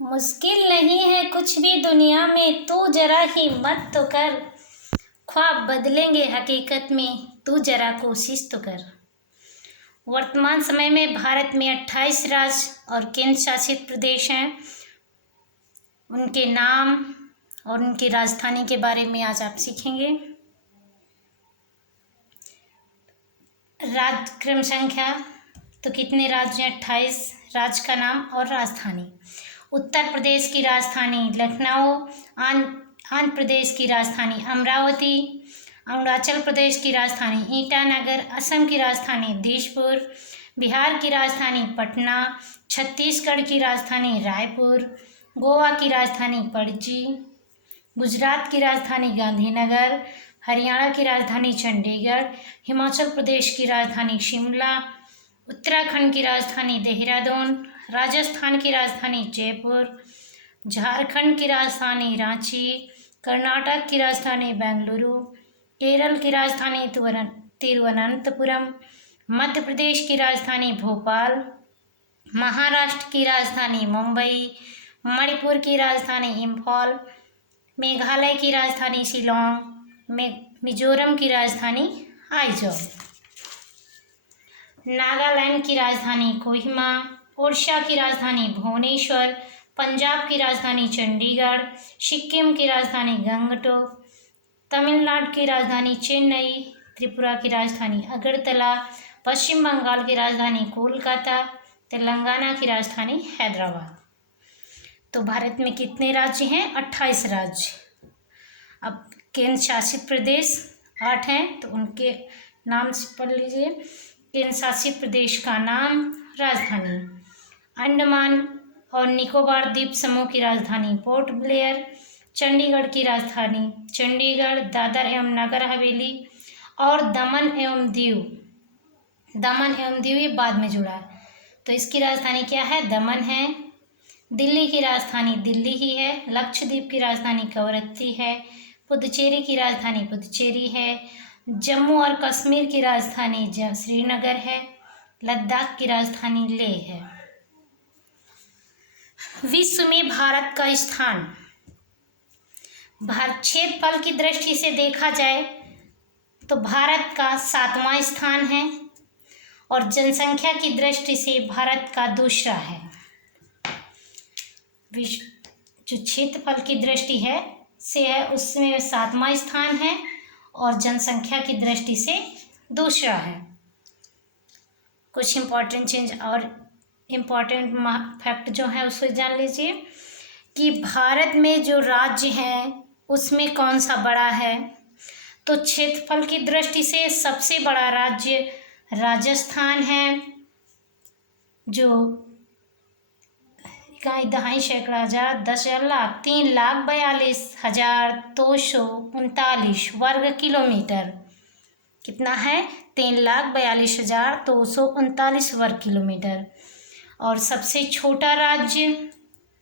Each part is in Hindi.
मुश्किल नहीं है कुछ भी दुनिया में, तू जरा हिम्मत तो कर। ख्वाब बदलेंगे हकीकत में, तू जरा कोशिश तो कर। वर्तमान समय में भारत में 28 राज्य और केंद्र शासित प्रदेश हैं। उनके नाम और उनकी राजधानी के बारे में आज आप सीखेंगे। राज्य क्रम संख्या, तो कितने राज्य हैं? 28 राज्य का नाम और राजधानी। उत्तर प्रदेश की राजधानी लखनऊ, आंध्र प्रदेश की राजधानी अमरावती, अरुणाचल प्रदेश की राजधानी ईटानगर, असम की राजधानी दिसपुर, बिहार की राजधानी पटना, छत्तीसगढ़ की राजधानी रायपुर, गोवा की राजधानी पणजी, गुजरात की राजधानी गांधीनगर, हरियाणा की राजधानी चंडीगढ़, हिमाचल प्रदेश की राजधानी शिमला, उत्तराखंड की राजधानी देहरादून, राजस्थान की राजधानी जयपुर, झारखंड की राजधानी रांची, कर्नाटक की राजधानी बेंगलुरु, केरल की राजधानी तिरुवनंतपुरम, मध्य प्रदेश की राजधानी भोपाल, महाराष्ट्र की राजधानी मुंबई, मणिपुर की राजधानी इम्फाल, मेघालय की राजधानी शिलोंग, मिजोरम की राजधानी आइजॉल, नागालैंड की राजधानी कोहिमा, ओडिशा की राजधानी भुवनेश्वर, पंजाब की राजधानी चंडीगढ़, सिक्किम की राजधानी गंगटोक, तमिलनाडु की राजधानी चेन्नई, त्रिपुरा की राजधानी अगरतला, पश्चिम बंगाल की राजधानी कोलकाता, तेलंगाना की राजधानी हैदराबाद। तो भारत में कितने राज्य हैं? 28 राज्य। अब केंद्र शासित प्रदेश 8 हैं, तो उनके नाम से पढ़ लीजिए। केंद्र शासित प्रदेश का नाम, राजधानी अंडमान और निकोबार द्वीप समूह की राजधानी पोर्ट ब्लेयर, चंडीगढ़ की राजधानी चंडीगढ़, दादर एवं नगर हवेली और दमन एवं दीव। दमन एवं दीव ये बाद में जुड़ा है, तो इसकी राजधानी क्या है? दमन है। दिल्ली की राजधानी दिल्ली ही है। लक्षद्वीप की राजधानी कवरत्ती है। पुदुचेरी की राजधानी पुदुचेरी है। जम्मू और कश्मीर की राजधानी श्रीनगर है। लद्दाख की राजधानी लेह है। विश्व में भारत का स्थान, भारत क्षेत्रफल की दृष्टि से देखा जाए तो भारत का 7वां स्थान है और जनसंख्या की दृष्टि से भारत का दूसरा है। जो क्षेत्रफल की दृष्टि है उसमें 7वां स्थान है और जनसंख्या की दृष्टि से दूसरा है। कुछ इम्पोर्टेंट चेंज और इम्पोर्टेंट फैक्ट जो है उसको जान लीजिए कि भारत में जो राज्य हैं उसमें कौन सा बड़ा है। तो क्षेत्रफल की दृष्टि से सबसे बड़ा राज्य राजस्थान है, जो 3,42,239 वर्ग किलोमीटर। कितना है? 3,42,239 वर्ग किलोमीटर। और सबसे छोटा राज्य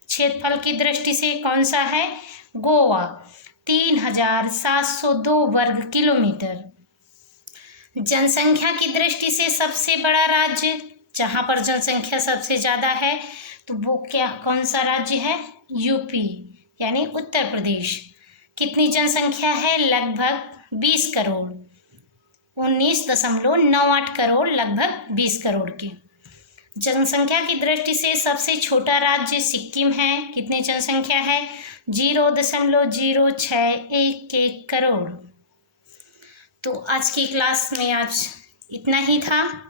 क्षेत्रफल की दृष्टि से कौन सा है? गोवा, 3,702 वर्ग किलोमीटर। जनसंख्या की दृष्टि से सबसे बड़ा राज्य, जहाँ पर जनसंख्या सबसे ज़्यादा है, तो वो कौन सा राज्य है? यूपी यानी उत्तर प्रदेश। कितनी जनसंख्या है? लगभग 20 करोड़, 19.98 करोड़, लगभग 20 करोड़ की जनसंख्या की दृष्टि से सबसे छोटा राज्य सिक्किम है। कितनी जनसंख्या है? 0.0611 करोड़। तो आज की क्लास में आज इतना ही था।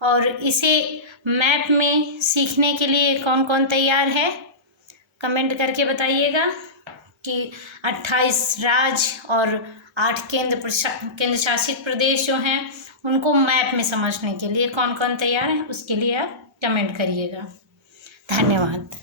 और इसे मैप में सीखने के लिए कौन कौन तैयार है? कमेंट करके बताइएगा कि 28 राज्य और 8 केंद्र शासित प्रदेश जो हैं उनको मैप में समझने के लिए कौन कौन तैयार है, उसके लिए आप कमेंट करिएगा। धन्यवाद।